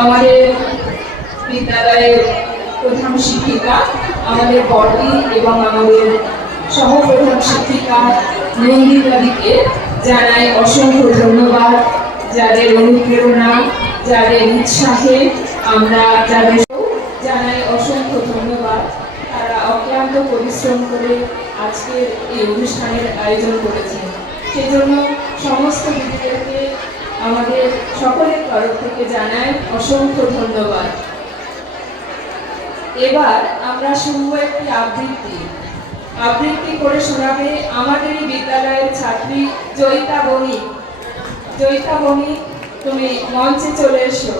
আমাদের বিদ্যালয়ের প্রধান শিক্ষিকা আমাদের বড়দি এবং আমাদের সহপ্রধান শিক্ষিকা নন্দিতাদিকে জানাই অসংখ্য ধন্যবাদ। যাদের অনুপ্রেরণা, যাদের উৎসাহে আমরা জানাই অসংখ্য ধন্যবাদ। তারা অক্লান্ত পরিশ্রম করে আজকের এই অনুষ্ঠানের আয়োজন করেছেন। সেজন্য সমস্ত দিদিদেরকে আমাদের সকলের তরফ থেকে জানাই অসংখ্য ধন্যবাদ। এবার আমরা শুনবো একটি আবৃত্তি করে শোনাবে আমাদের বিদ্যালয়ের ছাত্রী জয়িতা বণিক। জয়িতা বণিক, তুমি মঞ্চে চলে এসো।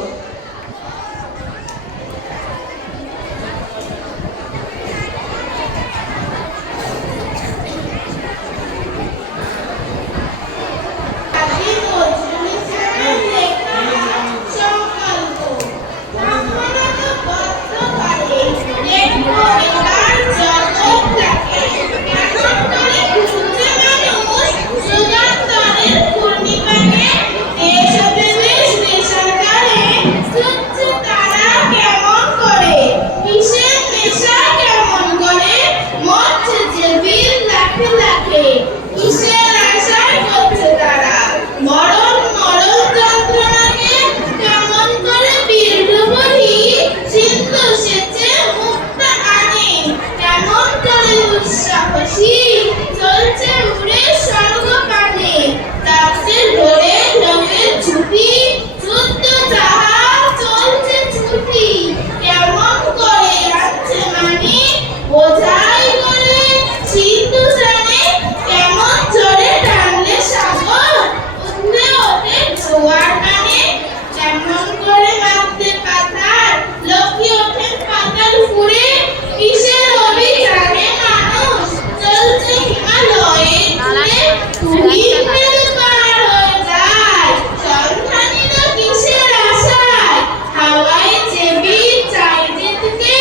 দেশ সাহসী চলছে উড়ে স্বর্গপানে তাদের ধরে লোকের ছুটি যুদ্ধ জাহাজ চলছে ছুটি কেমন করে আছে মানে বোঝাই করে সিন্ধু জানে কেমন জোরে টানলে সাগর উঠলে ওঠে জোয়ার টানে কেমন করে মারতে পাতার লোকে ওঠেন পাতার উপরে কিসের অভিযানে মানুষ চলছে হিমালয়ে ঘুরে তুহিনের পার হয়ে যায় সন্ধানীরা কিসের আশায় হাওয়ায় চেবি চাই যেতে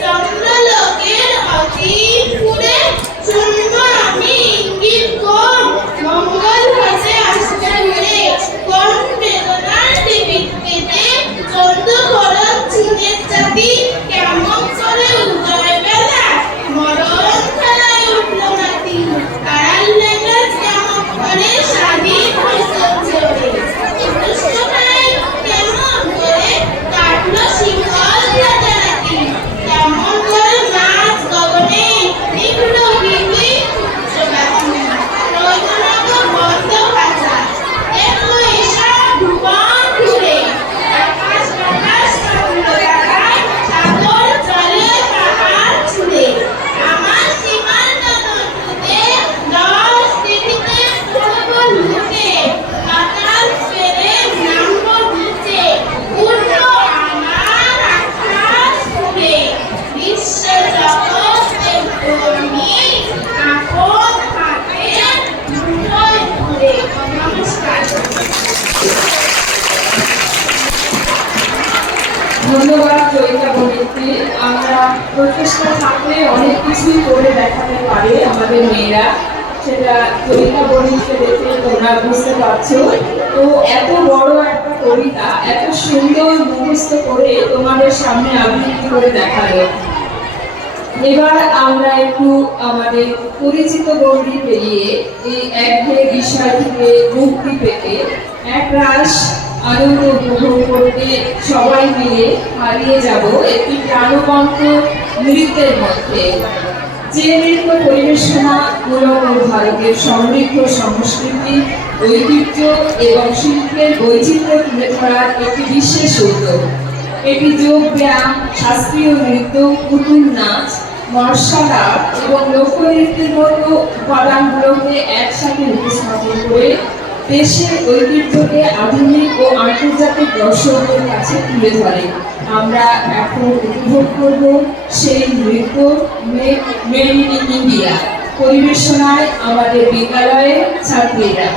চন্দ্রলোকের অতীত পুরে শুনবো আমি ইঙ্গিত কোন মঙ্গল হতে আসতে ঘুরে কোন বেদনার দেবীতে চন্দ্রকরণ চীনের জাতি কেমন করে উদয় বেলা মরণ খেলায় উঠল নাতি আড়াল লেগে কেমন করে স্বাধীন হয়ে চলছে ওরে দুষ্টখানায় কেমন করে কাটলো শিকল রাজারাতি কেমন করে মাছ গগনে নিখুঁত বিলি উচ্চবাতি রবীন্দ্রনাথ বন্ধ ভাষা দেখো এসব ভুবন ঘুরে আকাশ বাতাস কামড় লাগায় সাগর জলে পাহাড় ছুঁড়ে আমার সীমার নদীতে 10 দিঘিতে পড়ব লুটে পাতাল পেরে নামবো নিচে উঠবো আমার আকাশ ছুঁড়ে বিশ্ব জগৎ দেখবো আমি আপন হাতে দুটোই ঘুরে নমস্কার। ধন্যবাদ জয়িতা বণিককে। আমরা প্রচেষ্টা থাকলে অনেক কিছুই করে দেখাতে পারে আমাদের মেয়েরা, সেটা জয়িতা বণিককে দেখে তোমরা বুঝতে পারছো। তো এত বড় একটা কবিতা এত সুন্দর মুখস্থ করে তোমাদের সামনে আবৃত্তি করে দেখালো। এবার আমরা একটু আমাদের পরিচিত গণ্ডি পেরিয়ে এই একঘেয়ে বিষয় থেকে মুক্তি পেতে একরাশ আনন্দ উপভোগ করতে সবাই মিলে হারিয়ে যাব একটি প্রাণবন্ত নৃত্যের মধ্যে। যে নৃত্য পরিবেশনামূলক ভারতের সমৃদ্ধ সংস্কৃতি ঐতিহ্য এবং শিল্পের বৈচিত্র্য তুলে ধরার একটি বিশেষ উদ্যোগ। এটি যোগ ব্যায়াম, শাস্ত্রীয় নৃত্য, পুতুল নাচ, মার্শাল আর্ট এবং লোকনৃত্যের মতো উপাদানগুলোকে একসাথে উপস্থাপন করে দেশের ঐতিহ্যকে আধুনিক ও আন্তর্জাতিক দর্শকদের কাছে তুলে ধরে। আমরা এখন উপভোগ করব সেই নৃত্য মেড ইন ইন্ডিয়া পরিবেশনায় আমাদের বিদ্যালয়ের ছাত্রীরা।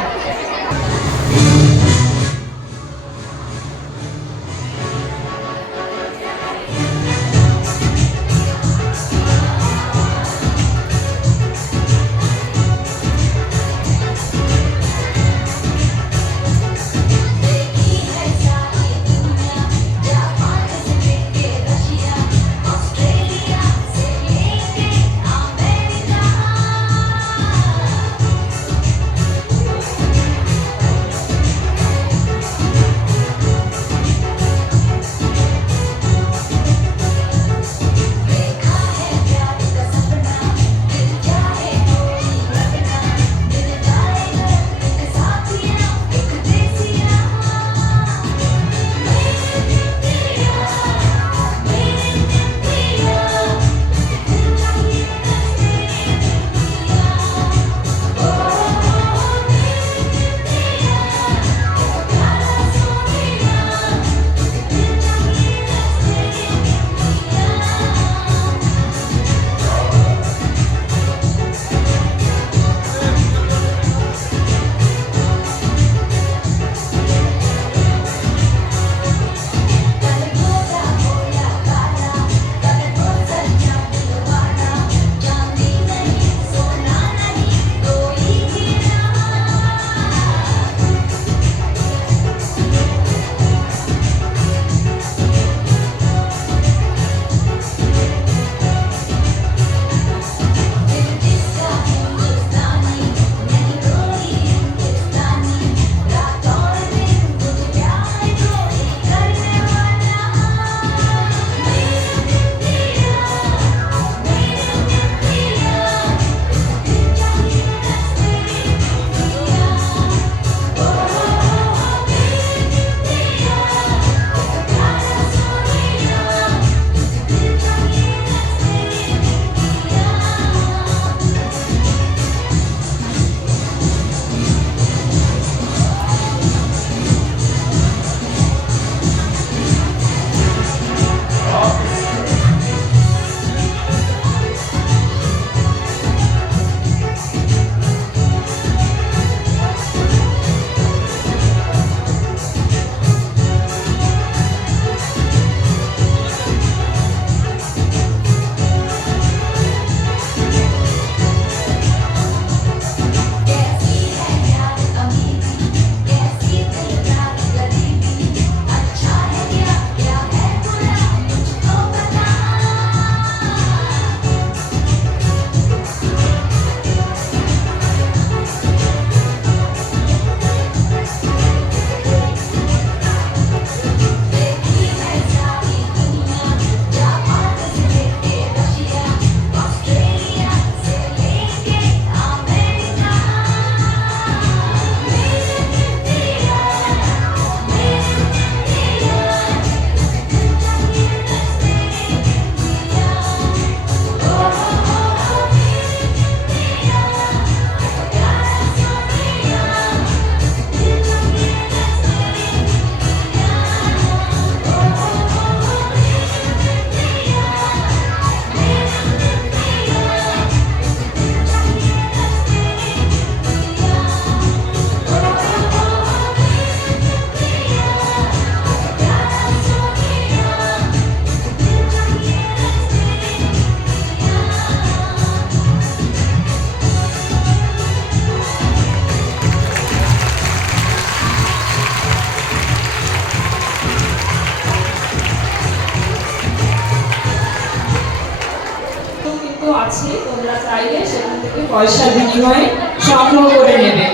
কিন্তু আছে, তোমরা চাইলে সেখান থেকে পয়সার বিনিময়ে সংগ্রহ করে নেবে।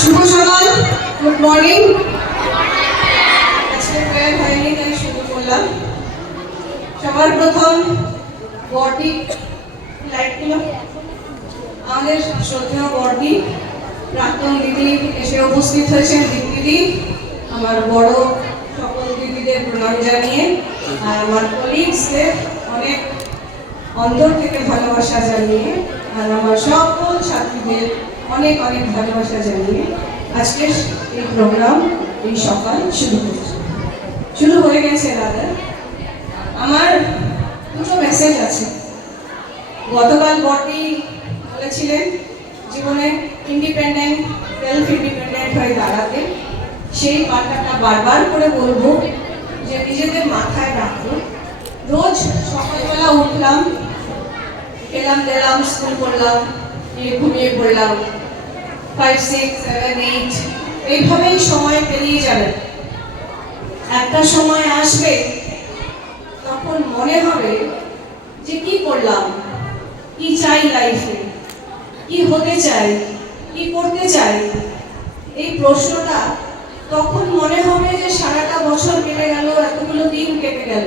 শুভ সকাল, গুড মর্নিং। আজকে প্রেয়ার হয়নি তাই শুরু করলাম। সবার প্রথম বডি লাইটগুলো, আমাদের শ্রদ্ধেয় বডি প্রাক্তন দিদি এসে উপস্থিত হয়েছেন, দিদি, আমার বড় সকল দিদিদের প্রণাম জানিয়ে আর আমার কলিগসদের অনেক অন্তর থেকে ভালোবাসা জানিয়ে আর আমার সকল ছাত্রীদের অনেক অনেক ভালোবাসা জানিয়ে আজকের এই প্রোগ্রাম এই সকাল শুরু হয়ে গেছে। দাদা, আমার দুটো মেসেজ আছে। গতকাল বটি বলেছিলেন জীবনে ইন্ডিপেন্ডেন্ট, সেলফ ইন্ডিপেন্ডেন্ট হয়ে দাঁড়াতে। সেই বার্তাটা বারবার করে বলবো যে নিজেদের মাথায় রাখো। রোজ সকালবেলা উঠলাম, খেলাম দিলাম, স্কুল করলাম, ঘুমিয়ে পড়লাম, 5, 6, 7, 8 এইভাবেই সময় পেরিয়ে যাবে। একটা সময় আসবে তখন মনে হবে যে কি করলাম, কি চাই লাইফে, কি হতে চাই, কি করতে চাই। এই প্রশ্নটা তখন মনে হবে যে সারাটা বছর কেটে গেল, এতগুলো দিন কেটে গেল।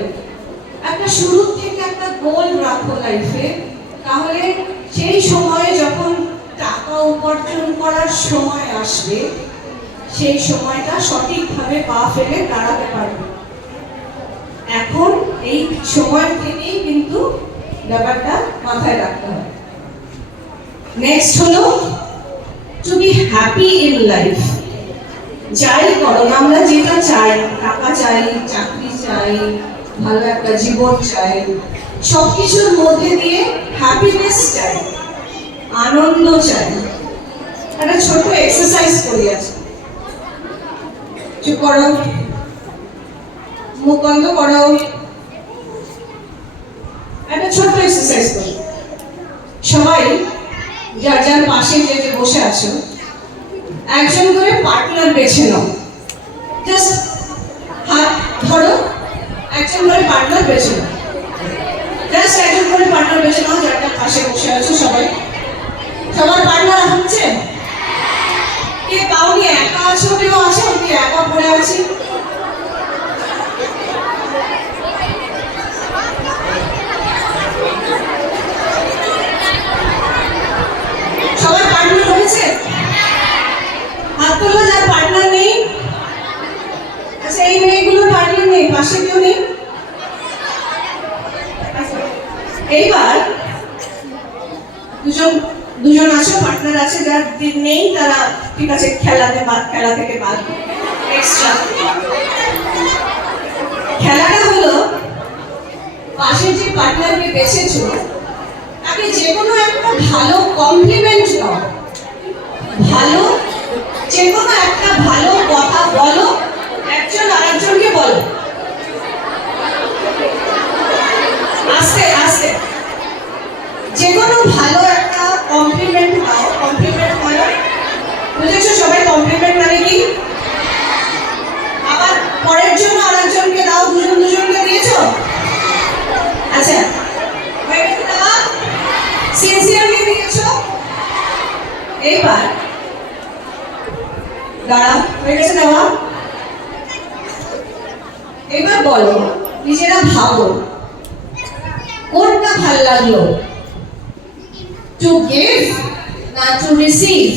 একটা শুরু থেকে একটা গোল রাখো লাইফে, তাহলে সেই সময়ে যখন টাকা উপার্জন করার সময় আসবে সেই সময়টা সঠিকভাবে পা ফেলে দাঁড়াতে পারবে। এখন এই সময় থেকেই কিন্তু ব্যাপারটা মাথায় রাখতে হবে। নেক্সট হলো to be happy in life. যাই করো, আমরা যেটা চাই, টাকা চাই, চাকরি চাই, ভালো একটা জীবন চাই, সবকিছুর মধ্যে দিয়ে হ্যাপিনেস চাই, আনন্দ চাই। একটা ছোট এক্সারসাইজ করি আছে, চুপ করো, মুখ বন্ধ করো। একটা ছোট্ট এক্সারসাইজ করি। সবাই যার যার পাশে যে যে বসে আছো একজন করে পার্টনার বেছে নাও। জাস্ট হাত ধরো, একজন করে পার্টনার বেছে নাও। জাস্ট একজন করে পার্টনার বেছে নাও যার যার পাশে বসে আছো। সবাই সবার পার্টনার হচ্ছে? কে পাওনি? একা আছো? কেউ আছো কি একা পড়ে আছি? সবার পার্টনার হয়েছে? হাত তোলো যার পার্টনার নেই। আচ্ছা, এই মেয়েগুলোর পার্টনার নেই, পাশে কেউ নেই। এইবার দুজন আছে, পার্টনার আছে, যার দিন নেই তারা ঠিক আছে, খেলা থেকে বাদ। এক্সট্রা খেলাটা হলো পাশে যে পার্টনারকে বেছেছো তাকে যে কোনো একটা ভালো কমপ্লিমেন্ট দাও, ভালো যে কোনো একটা ভালো কথা বলো, একজন আরেকজনকে বলো। আস্তে আস্তে যে কোনো ভালো একটা কমপ্লিমেন্ট দাও। কমপ্লিমেন্ট করো, বুঝেছো সবাই? কমপ্লিমেন্ট মানে কি? আবার পরের জন্য আরেকজনকে দাও, দুজনকে দিয়েছো? আচ্ছা, হয়ে গেছে দেওয়া? সিনসিয়ারলি দিয়েছো? এইবার দাঁড়া, হয়ে গেছে দেওয়া? এবার বলো, নিজেরা ভাবো কোনটা ভাল লাগলো, টু গিভ না টু রিসিভ?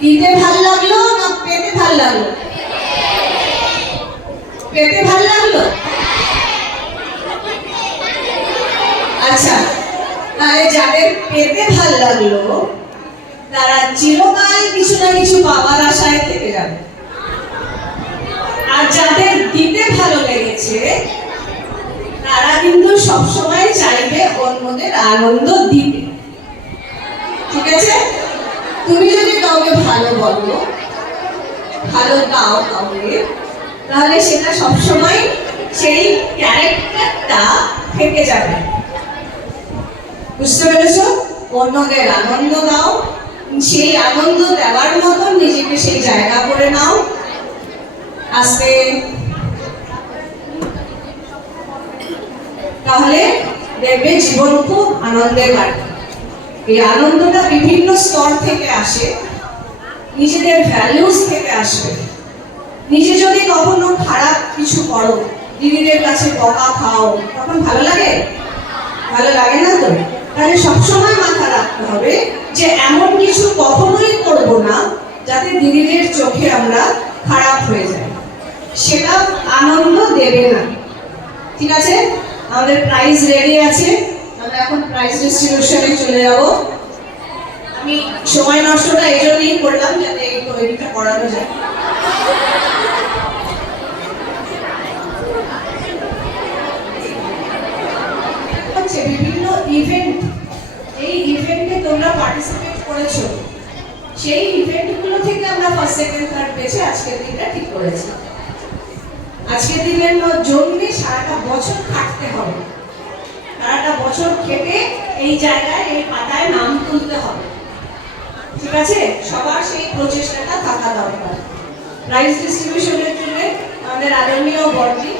দিতে ভাল লাগলো না পেতে ভাল লাগলো? পেতে ভাল লাগলো। আচ্ছা, তাহলে যাদের পেতে ভাল লাগলো তারা চিরকাল কিছু না কিছু পাওয়ার আশায় থেকে যাবে। আর যাদের দিতে ভালো লেগেছে তারা কিন্তু সবসময় চাইবে অন্যদের আনন্দ দিতে। ঠিক আছে? তুমি যদি কাউকে ভালো বলো, ভালো দাও কাউকে, তাহলে সেটা সবসময় সেই ক্যারেক্টারটা থেকে যাবে। বুঝতে পেরেছো? অন্যদের আনন্দ দাও, সেই আনন্দ দেওয়ার মতন নিজেকে সেই জায়গা করে নাও। আজকে তাহলে দেখবে জীবন খুব আনন্দের বাড়ি। এই আনন্দটা বিভিন্ন স্তর থেকে আসে, নিজেদের ভ্যালুস থেকে আসবে। নিজে যদি কখনো খারাপ কিছু করো, দিদিদের কাছে বকা খাও, তখন ভালো লাগে? ভালো লাগে না তো? তাহলে সবসময় মাথা রাখতে হবে যে এমন কিছু কখনোই করব না যাতে দিদিদের চোখে আমরা খারাপ হয়ে যাই, সেটা আনন্দ দেবে না। ঠিক আছে? আমাদের প্রাইজ রেডি আছে, আমরা এখন প্রাইজ ডিস্ট্রিবিউশনে চলে যাব। আমি সময় নষ্টটা এই জন্যই করলাম যাতে এই তৈরিটা করানো যায়। বিভিন্ন ইভেন্ট, এই ইভেন্টে তোমরা পার্টিসিপেট করেছো, সেই ইভেন্টগুলো থেকে আমরা ফার্স্ট সেকেন্ড থার্ড পেয়েছি, আজকের দিনটা ঠিক করেছি। আজকের দিনের জন্য সারাটা বছর খাটতে হবে, সারাটা বছর খেটে এই জায়গায় এই পাতায় নাম তুলতে হবে। ঠিক আছে? সবার সেই প্রচেষ্টাটা থাকা দরকার। প্রাইজ ডিস্ট্রিবিউশনের জন্য আমাদের আদরণীয় বর্দি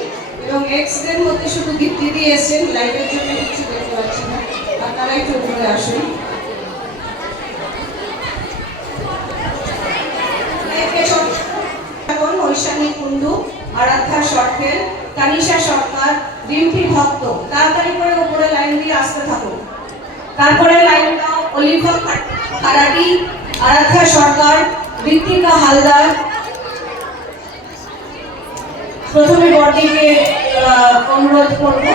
এবং এক্সদের মধ্যে শুধু দীপ্তি দিয়ে এসেছেন, লাইভের জন্য কিছু দেখতে পাচ্ছি না, আপনারা একটু উপরে আসুন। এখন ঐশানী কুন্ডু, আরাধ্যা সরকার, তানিশা সরকার, রিম্পি ভক্ত, তাড়াতাড়ি করে উপরে লাইন দিয়ে আসতে থাকুন। তারপরে লাইনটা অলিভা খারাটি, আরাধ্যা সরকার, ঋত্বিকা হালদার। প্রথমে বডিকে অনুরোধ করব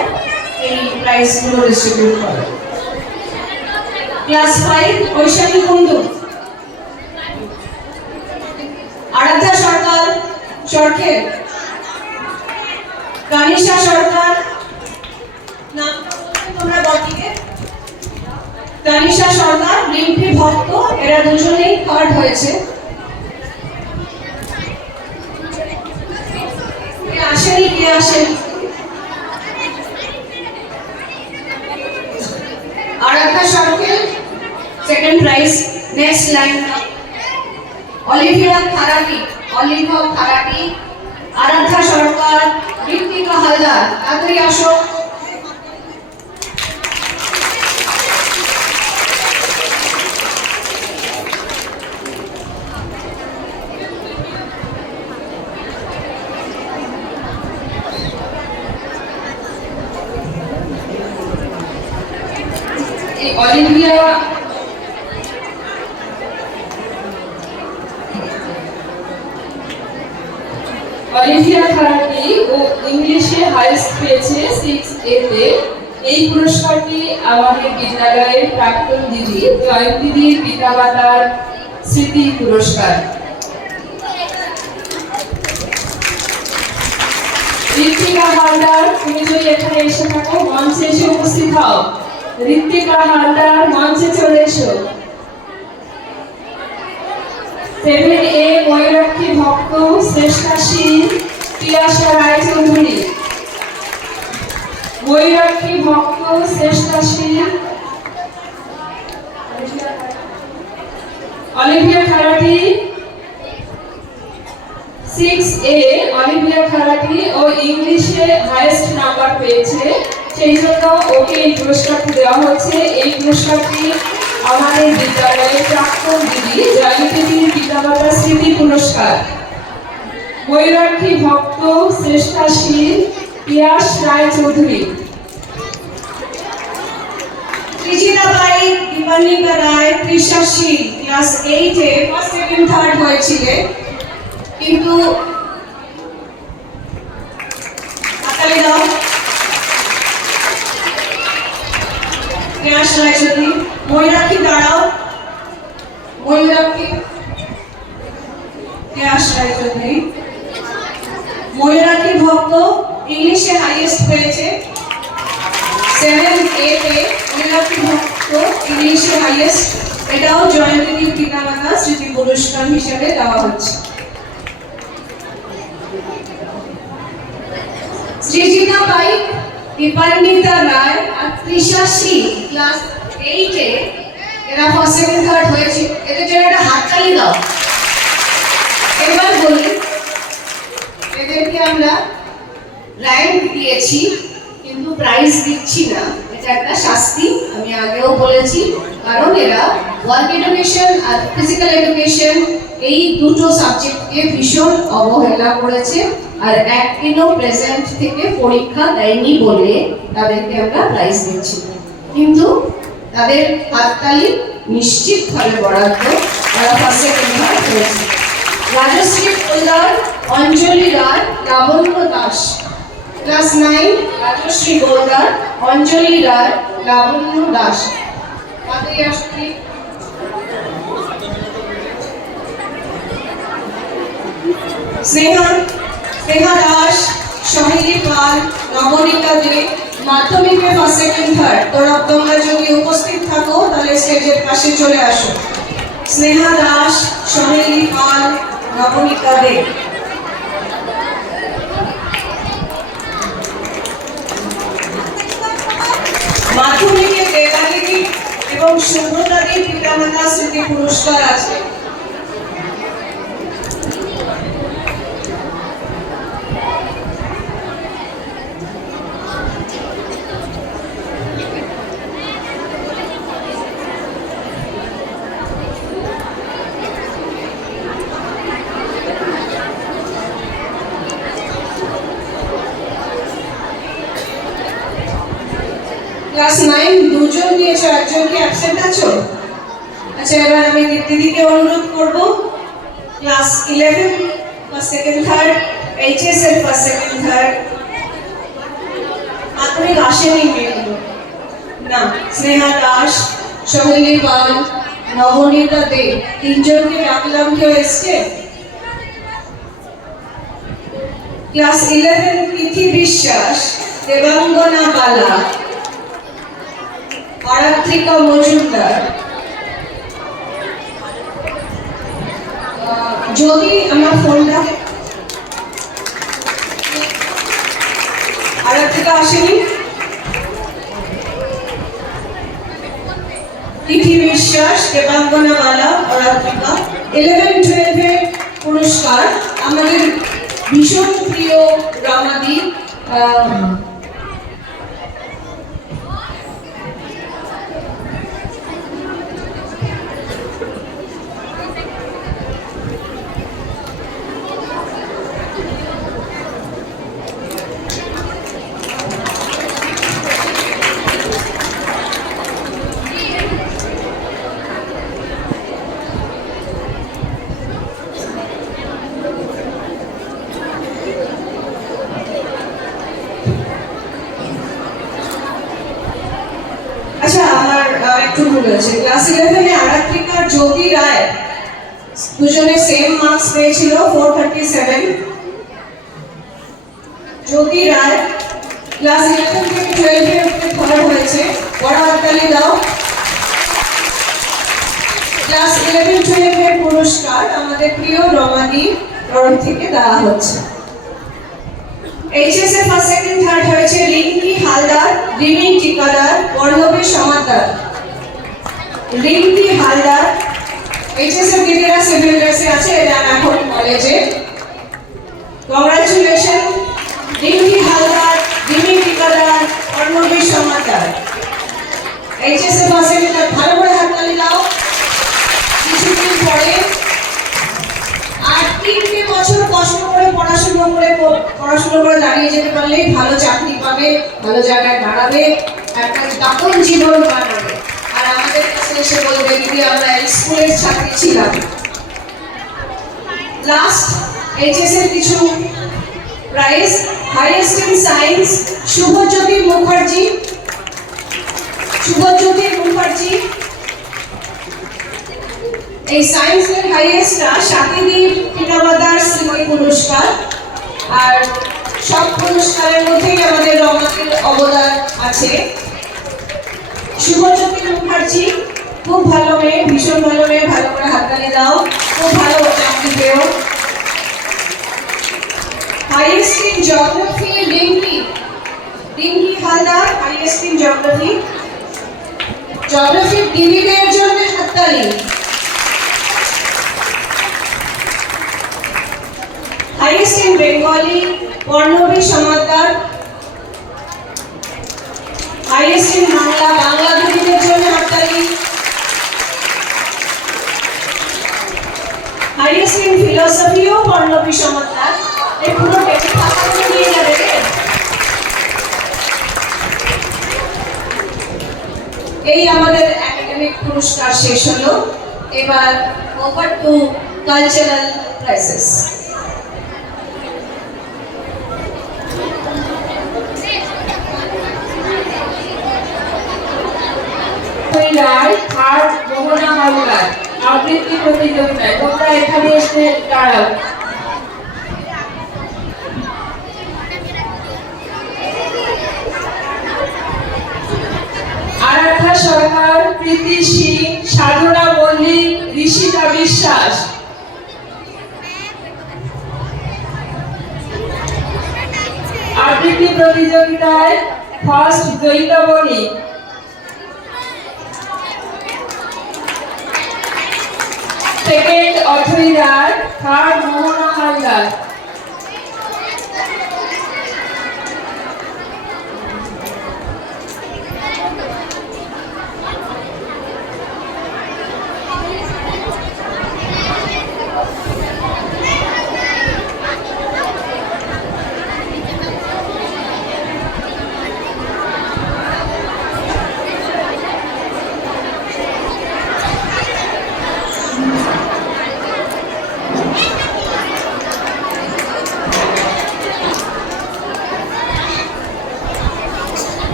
এই প্রাইজগুলো ডিস্ট্রিবিউট করার। ক্লাস 5 ঐশানী কুন্ডু, আরাধ্যা সরকার সরখের, কানিশা সরকার, নাম তোমরা বডিকে, কানিশা সরকার, রিম্পি ভক্ত, এরা দুজনেই থার্ড হয়েছে। আসেনি কে আসেন? Aradhya Sarkar second prize. Next line Olivia Kharati, Olivia Kharati, Aradhya Sarkar, Ritwika Haldar, তাড়াতাড়ি আসো। অলিভিয়া খারাটি ও ইংলিশে হাইস্ট পেয়েছে 6A তে। এই পুরস্কারটি আমাদের বিদ্যালয়ের প্রাক্তন দিদি জয়ন্তী দিদির পিতামাতার স্মৃতি পুরস্কার। ঋত্বিকা হালদার, তুমি যদি এখানে এসে থাকো মঞ্চে এসে উপস্থিত হও। ঋত্বিকা হালদার মঞ্চে চলে এসো। 7A Mayurakshi Bhakta, শ্রেষ্ঠাশীল Piyasa Roychowdhury. Mayurakshi Bhakta, শ্রেষ্ঠাশীল Olivia খারাটি। 6A Olivia খারাটি ও ইংলিশে হাইয়েস্ট নাম্বার পেয়েছে, সেই জন্য ওকে এই পুরস্কারটি দেওয়া হচ্ছে। এই পুরস্কারটি আমাদের বিদ্যালয়ের প্রাক্তন দিদি জয়ন্তী দিদির পিতামাতার স্মৃতি পুরস্কার। ময়ূরাক্ষী ভক্ত, শ্রেষ্ঠাশীল পিয়াস রায়চৌধুরী। ত্রিচিতা বাই, দীপান্বিতা রায়, তৃষাশীল ক্লাস 8-এ ফার্স্ট সেকেন্ড থার্ড হয়েছিলেন, কিন্তু হাতালি দাও। পিয়াস রায়চৌধুরী, ময়ূরাক্ষী দাঁড়াও, ময়ূরাক্ষী, পিয়াস রায়চৌধুরী। ময়ূরাক্ষী ভক্ত ইংলিশে হাইয়েস্ট পেয়েছে 7A তে, ময়ূরাক্ষী ভক্ত ইংলিশে হাইয়েস্ট, এটাও জয়ন্তীর পিতামাতা স্মৃতি পুরস্কার হিসেবে দেওয়া হচ্ছে। সৃজিতা পাইক, দীপান্বিতা রায় আর তৃষাশীল ক্লাস 8-এ এরা ফার্স্ট সেকেন্ড থার্ড হয়েছে, এদের জন্য একটা হাততালি দাও। এবার বলি, এদেরকে আমরা র্যাঙ্ক দিয়েছি কিন্তু প্রাইজ দিচ্ছি না, এটা একটা শাস্তি। আমি আগেও বলেছি, কারণ এরা ওয়ার্ক এডুকেশন আর ফিজিক্যাল এডুকেশন এই দুটো সাবজেক্টকে ভীষণ অবহেলা করেছে, আর একদিনও প্রেজেন্ট থেকে পরীক্ষা দেয়নি বলে তাদেরকে আমরা প্রাইজ দিচ্ছি না। কিন্তু তাদের হাততালি নিশ্চিতভাবে বরাদ্দ, তারা ফার্স্ট সেকেন্ড থার্ড হয়েছে। রাজশ্রী পোলদার, অঞ্জলি রায়, লাবণ্য দাস। ক্লাস 9 রাজশ্রী পোলদার, অঞ্জলি রায়, লাবণ্য দাস। তাদের আসলে স্নেহা দাস, সহেলি পাল, নবনীতা দে, মাধ্যমিকে ফার্স্ট সেকেন্ড থার্ড। তোমরা যদি উপস্থিত থাকো তাহলে স্টেজের পাশে চলে আসো। স্নেহা দাস, সহেলি পাল, নবনীতা দে। মাধ্যমিকে দেবালিনী এবং শুভ্রতাদের পিতামাতা স্মৃতি পুরস্কার আছে। ক্লাস 9 দুজন নিয়েছো, একজন কি অ্যাবসেন্ট আছো? আচ্ছা, এবার আমি দিদিকে অনুরোধ করব, class 11 first second third, HS এর ফার্স্ট সেকেন্ড থার্ড। মাধ্যমিক আসেনি মেয়েগুলো না। স্নেহা দাস, সহেলি পাল, নবনীতা দে, তিনজনকে ডাকলাম, কেউ এসছে? ক্লাস 11 তিথি বিশ্বাস, দেবাঙ্গনা বালা, আরাত্রিকা মজুমদার। যদি আমার ফোনটা আরাত্রিকা আসেনি। তিথি বিশ্বাস, দেবাঙ্গনা বালা, আরাত্রিকা। 11-12 এর পুরস্কার আমাদের ভীষণ প্রিয় রামাদি আচ্ছা, আমার একটু ভুল হয়েছে। ক্লাস 11 এ আরাত্রিকা জ্যোতি রায়, দুজনে সেম মার্কস পেয়েছিল, 437। জ্যোতি রায় ক্লাস 11 থেকে 12 এ থার্ড হয়েছে, বড় হাততালি দাও। ক্লাস 11-12 এর পুরস্কার আমাদের প্রিয় রমাদি তরফ থেকে দেওয়া হচ্ছে। এইচএস এ ফার্স্ট সেকেন্ড থার্ড হয়েছে রিঙ্কি হালদার, রিমি ঠিকাদার, পল্লবী সমাদার। রিঙ্কি হালদার, এইচএস এর দিদিরা সিভিল ড্রেসে আছে, এরা এখন কলেজে। কংগ্রাচুলেশন রিঙ্কি হালদার, রিমি ঠিকাদার, পল্লবী সমাদার। এইচএস এ ফার্স্ট সেকেন্ড থার্ড, ভালো করে হাততালি দাও। কিছুদিন পরে আর 3 বছর কষ্ট করে পড়াশোনা করে দাঁড়িয়ে যেতে পারলেই ভালো চাকরি পাবে, ভালো জায়গায় দাঁড়াবে, একটা দাপন জীবন বানাবে। আর আমাদের কাছে এসে বলবে, দিদি আমরা এই স্কুলের ছাত্রী ছিলাম। লাস্ট এইচএস এর কিছু prize. Highest in science Shubhajyoti Mukherjee, Shubhajyoti Mukherjee. এই সায়েন্সের হাইয়েস্টটা সাথীদের পিতামাতার স্মৃতি পুরস্কার। আর সব পুরস্কারের মধ্যেই আমাদের রমাদের অবদান আছে। শুভজ্যোতি মুখার্জি খুব ভালো মেয়ে, ভীষণ ভালো মেয়ে, ভালো করে হাততালি দাও, খুব ভালো চাকরি পেও। Highest in geography Rinki Haldar, highest in geography. জিওগ্রাফির দিদিদের জন্য হাততালি। Highest in Bengali Parnabi Samaddar. Highest in Bangla, Bangla দিদিদের জন্য হাততালি। হাইয়েস্ট ইন ফিলোসফিও পর্ণবী সমাদার। এই পুরো টেবিল ফাঁকা নিয়ে যাবে। এই আমাদের একাডেমিক পুরস্কার শেষ হলো। এবার ওভার টু কালচারাল প্রাইজেস। রায় আর মোহনা হালদার আবৃত্তি প্রতিযোগিতায় তোমরা এখানে এসে দাঁড়াও। আরাধ্যা সরকার, প্রীতি সিং, সাধনা মল্লিক, ঋষিতা বিশ্বাস। আবৃত্তি প্রতিযোগিতায় ফার্স্ট জয়িতা বণিক, সেকেন্ড অথৈ রায়, থার্ড মোহনা হালদার।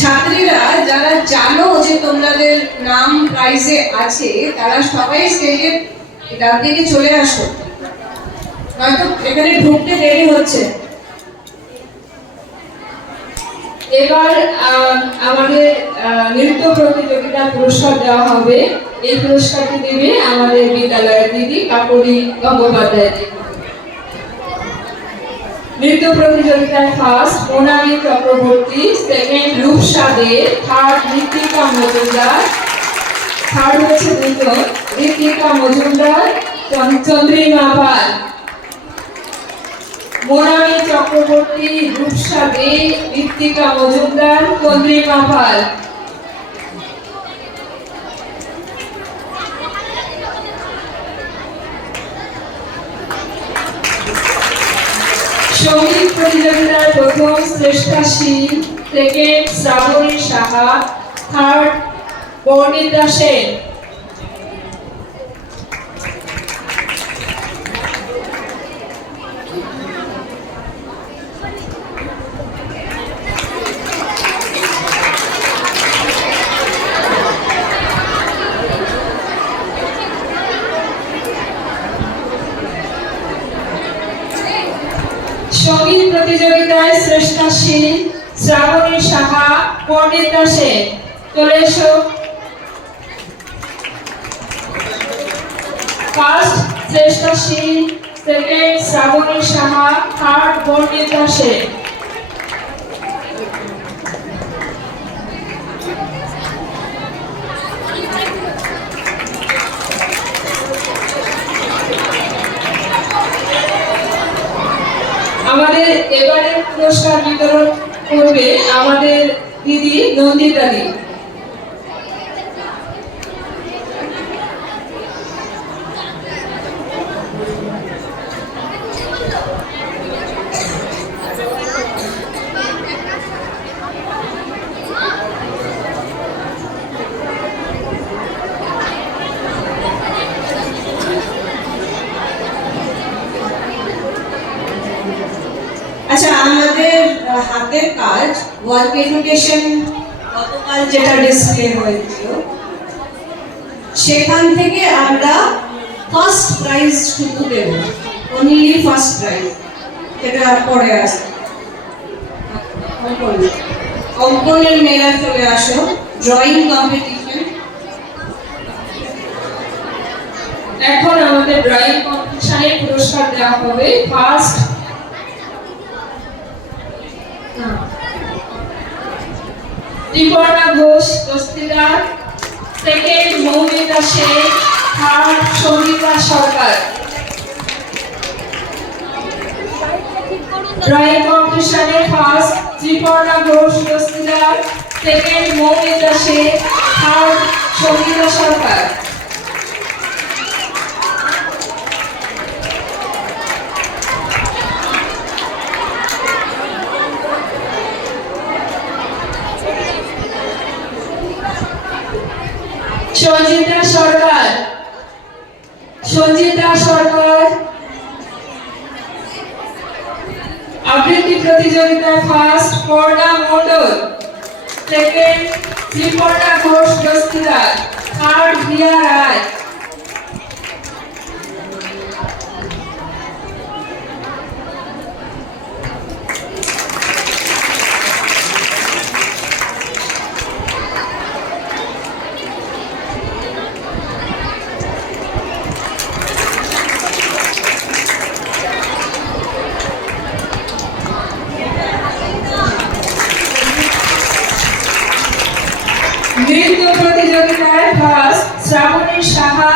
ছাত্রীরা যারা জানো যে তোমাদের নাম প্রাইজে আছে তারা সবাই স্টেজের ডান দিকে চলে আসো, নয়তো এখানে ঢুকতে দেরি হচ্ছে। এবার আমাদের নৃত্য প্রতিযোগিতা পুরস্কার দেওয়া হবে। এই পুরস্কারটি দেবে আমাদের বিদ্যালয়ের দিদি কাকলি গঙ্গোপাধ্যায় দিদি। নৃত্য প্রতিযোগিতায় ফার্স্ট মোনালি চক্রবর্তী, সেকেন্ড রূপসা দে, থার্ড ঋতিকা মজুমদার। থার্ড হচ্ছে দুজন, ঋতিকা মজুমদার, চন্দ্রিমা পাল। মোনালি চক্রবর্তী, রূপসা দে, ঋতিকা মজুমদার, চন্দ্রিমা পাল। সঙ্গীত প্রতিযোগিতার প্রথম শ্রেষ্ঠা সিং, সেকেন্ড শ্রাবণী সাহা, থার্ড বর্ণিতা সেন। সঙ্গীত প্রতিযোগিতায় শ্রেষ্ঠা সিং, শ্রাবণী সাহা, পণ্ডিতা সেন। চলে এসো। ফার্স্ট শ্রেষ্ঠা সিং, সেকেন্ড শ্রাবণী সাহা, থার্ড পণ্ডিতা সেন। আমাদের এবারে পুরস্কার বিতরণ করবে আমাদের দিদি নন্দিতা দি। আচ্ছা, আমাদের হাতের কাজ ওয়ার্ক এডুকেশন গতকাল যেটা ডিসপ্লে হয়েছিল সেখান থেকে আমরা ফার্স্ট প্রাইজ শুধু দেব, অনলি ফার্স্ট প্রাইজ, যেটা পরে আসে। অঙ্কনের মেলা চলে আসো, ড্রয়িং কম্পিটিশন। এখন আমাদের ড্রয়িং কম্পিটিশনে পুরস্কার দেওয়া হবে। First Triparna Ghosh Dastidar, second Moumita Sheikh, third Sangita Sarkar. Drawing কম্পিটিশনে first Triparna Ghosh Dastidar, second Moumita Sheikh, third Sangita Sarkar. Sanjita Sarkar, Sanjita Sarkar আবৃত্তি প্রতিযোগিতায় first Parna Mondal, second Triparna Ghosh Dastidar, third Riya Roy. নৃত্য প্রতিযোগিতায় first Srabani Saha,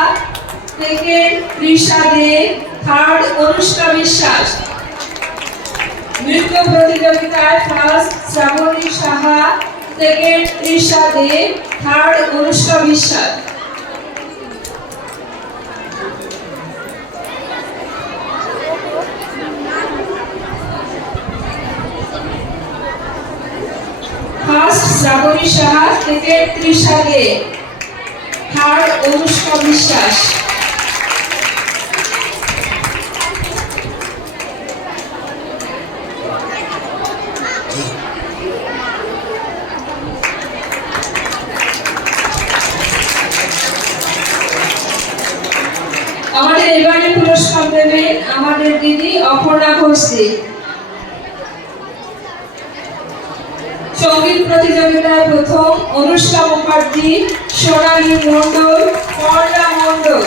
second Trisha De, third Anushka Biswas. নৃত্য প্রতিযোগিতায় first Srabani Saha, second Trisha De, third Anushka Biswas. First Srabani Saha, second Trisha De, third Anushka বিশ্বাস। আমাদের এবারে পুরস্কার দেবেন আমাদের দিদি অপর্ণা ঘোষ। সঙ্গীত প্রতিযোগিতায় প্রথম অনুষ্কা মুখার্জি, সোনালী মণ্ডল, পর্ণা মণ্ডল।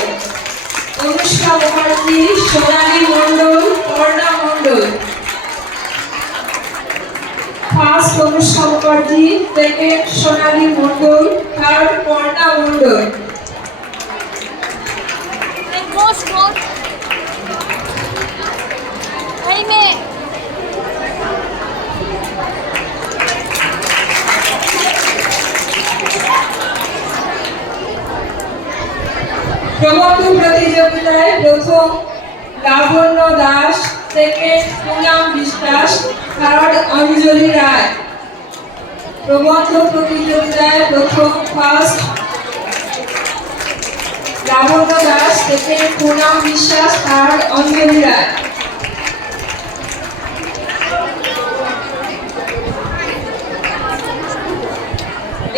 অনুষ্কা মুখার্জি, সোনালী মণ্ডল, পর্ণা মণ্ডল। ফার্স্ট অনুষ্কা মুখার্জি, সেকেন্ড সোনালী মণ্ডল, থার্ড পর্ণা মণ্ডল। প্রবন্ধ প্রতিযোগিতায় প্রথম লাবণ্য দাস, সেকেন্ড পুনাম বিশ্বাস, থার্ড অঞ্জলি রায়। প্রবন্ধ প্রতিযোগিতায় প্রথম first Labanya Das, second Punam Biswas, third Anjali Roy.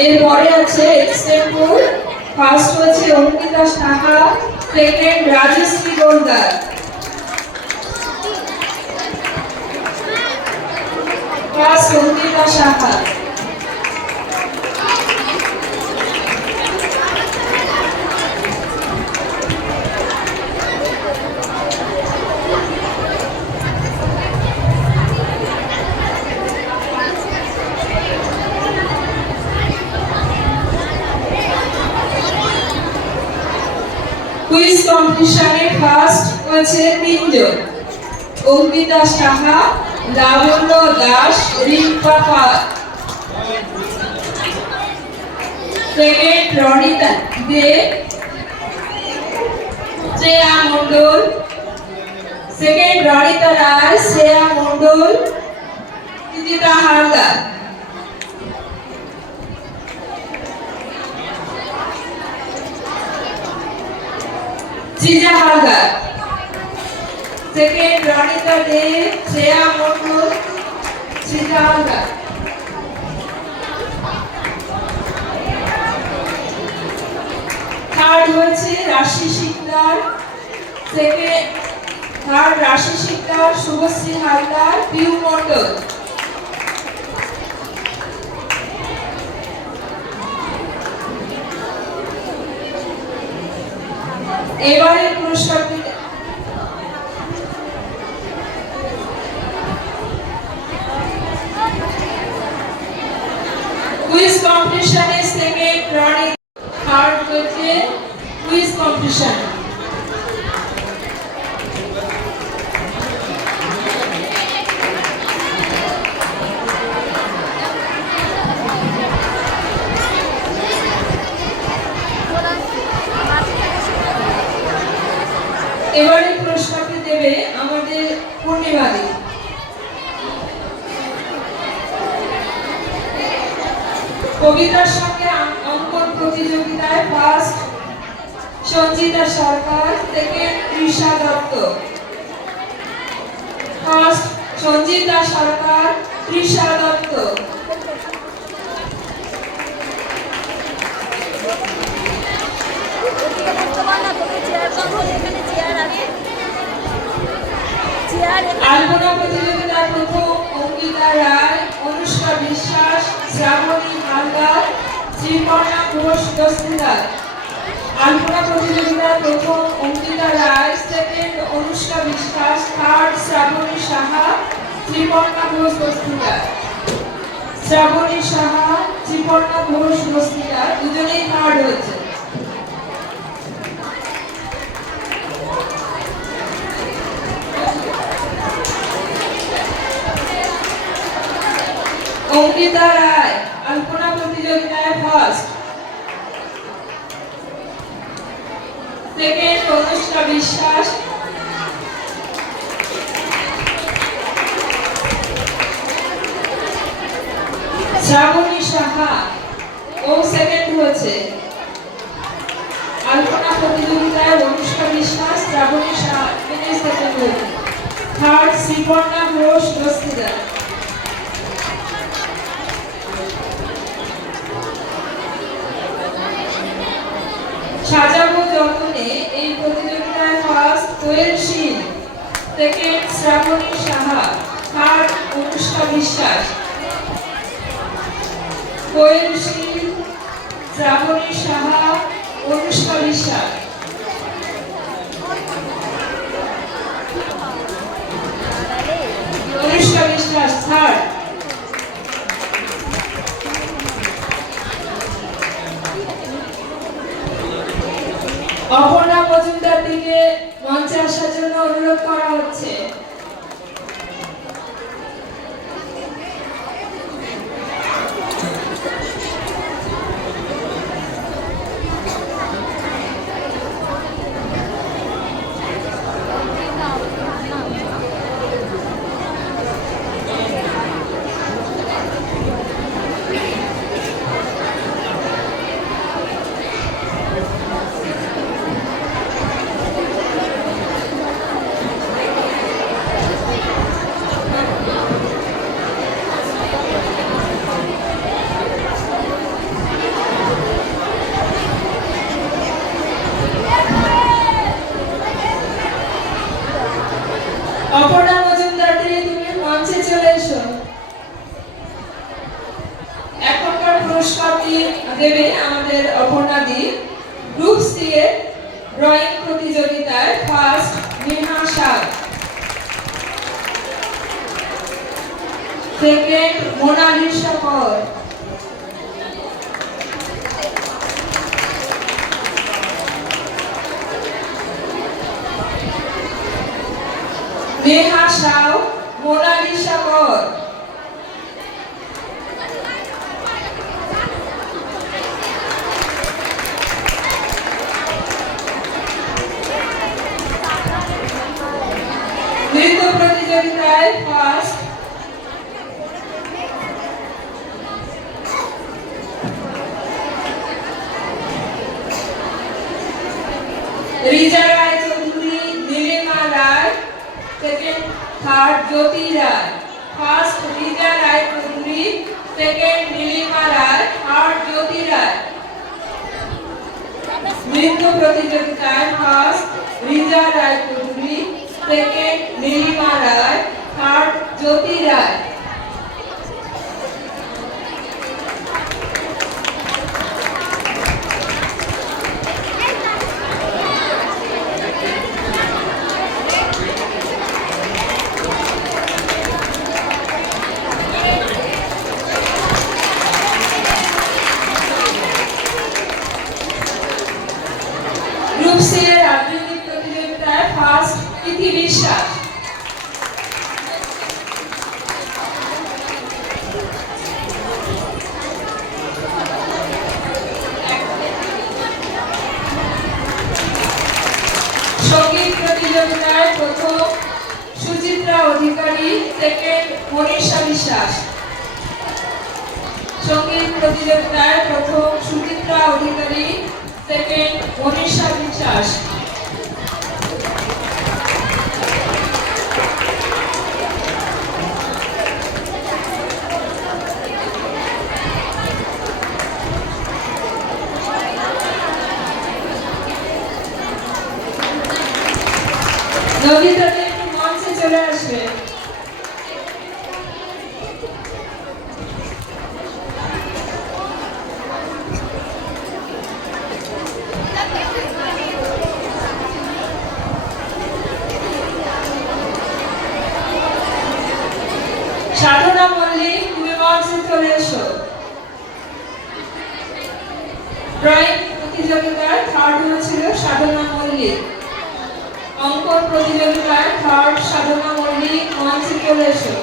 এরপরে আছে এক্সটেম্পোর। ফার্স্ট হচ্ছে Ankita Saha, second Rajashree Goldar. First Ankita Saha. Quiz কম্পিটিশনে ফার্স্ট হচ্ছে তিনজন, Ankita Saha, Labanya Das, Rimpa Pal. Second Ranita De, Shreya Mondal. Second Ranita Roy, Shreya Mondal, Sujita Haldar. Chija Haldar. Second Ranita De, Shreya Mondal, Chija Haldar. Third হচ্ছে রাশি শিকদার, সেকেন্ড থার্ড রাশি শিকদার, শুভশ্রী হালদার, পিউ মণ্ডল। এবারে পুরস্কার দিতে কুইজ থার্ড হয়েছে কুইজ কম্পিটিশন। এবারে পুরস্কারটি দেবে আমাদের পূর্ণিমাদি। কবিতার সঙ্গে অঙ্কন প্রতিযোগিতায় ফার্স্ট সঞ্জিতা সরকার, সেকেন্ড তৃষা দত্ত। ফার্স্ট সঞ্জিতা সরকার, তৃষা দত্ত। আলপনা প্রতিযোগিতায় প্রথম অঙ্কিতা রায়, অনুষ্কা বিশ্বাস, শ্রাবণী হালদার, শ্রীপর্ণা ঘোষ দস্তিদার। আলপনা প্রতিযোগিতায় প্রথম অঙ্কিতা রায়, সেকেন্ড অনুষ্কা বিশ্বাস, থার্ড শ্রাবণী সাহা, শ্রীপর্ণা ঘোষ দস্তিদার। শ্রাবণী সাহা, শ্রীপর্ণা ঘোষ দস্তিদার দুজনেই থার্ড হয়েছে। অঙ্কিতা রায় আলপনা প্রতিযোগিতায় ফার্স্ট, সেকেন্ড অনুষ্কা বিশ্বাস, শ্রাবণী সাহা ও সেকেন্ড হয়েছে। আলপনা প্রতিযোগিতায় অনুষ্কা বিশ্বাস, শ্রাবণী সাহা সেকেন্ড হয়েছে। থার্ড শ্রীপর্ণা ঘোষ দস্তিদার। সাজাবো যতনে এই প্রতিযোগিতায় ফার্স্ট কোয়েল শীল, সেকেন্ড শ্রাবণী সাহা, থার্ড অনুষ্কা বিশ্বাস। কোয়েল শীল, শ্রাবণী সাহা, অনুষ্কা বিশ্বাস। অনুষ্কা বিশ্বাস থার্ড। অপর্ণা মজুমদার দিকে মঞ্চে আসার জন্য অনুরোধ করা হচ্ছে। অপর্ণা মজুমদার দিদি তুমি মঞ্চে চলে এসো। এখনকার পুরস্কারটি দেবে আমাদের অপর্ণা দি। গ্রুপ সি এর ড্রয়িং প্রতিযোগিতায় ফার্স্ট নেহা শাহ, সেকেন্ড মোনালিসা কর, নেহা শাহ, মোনালিসা কর। নৃত্য প্রতিযোগিতায় first Riza Roy Chowdhury, Nilima Roy, second third Jyoti Roy. First Riza Roy Chowdhury, second Nilima Roy, third Jyoti Roy. নৃত্য প্রতিযোগিতায় first Riza Roy Chowdhury, second Nilima Roy, third Jyoti Roy. Priti Biswas. সঙ্গীত প্রতিযোগিতায় প্রথম সুচিত্রা অধিকারী, সেকেন্ড মনীষা বিশ্বাস। সঙ্গীত প্রতিযোগিতায় প্রথম সুচিত্রা অধিকারী, সেকেন্ড মনীষা বিশ্বাস। নবীতাদের একটু মঞ্চে চলে আসবে। সাধনা মল্লিক, তুমি মঞ্চে চলে এসো। ড্রয়িং প্রতিযোগিতায় থার্ড হয়েছিল সাধনা মল্লিক। অঙ্কন প্রতিযোগিতায় থার্ড সাধনা মল্লিক, মঞ্চে চলে এসো।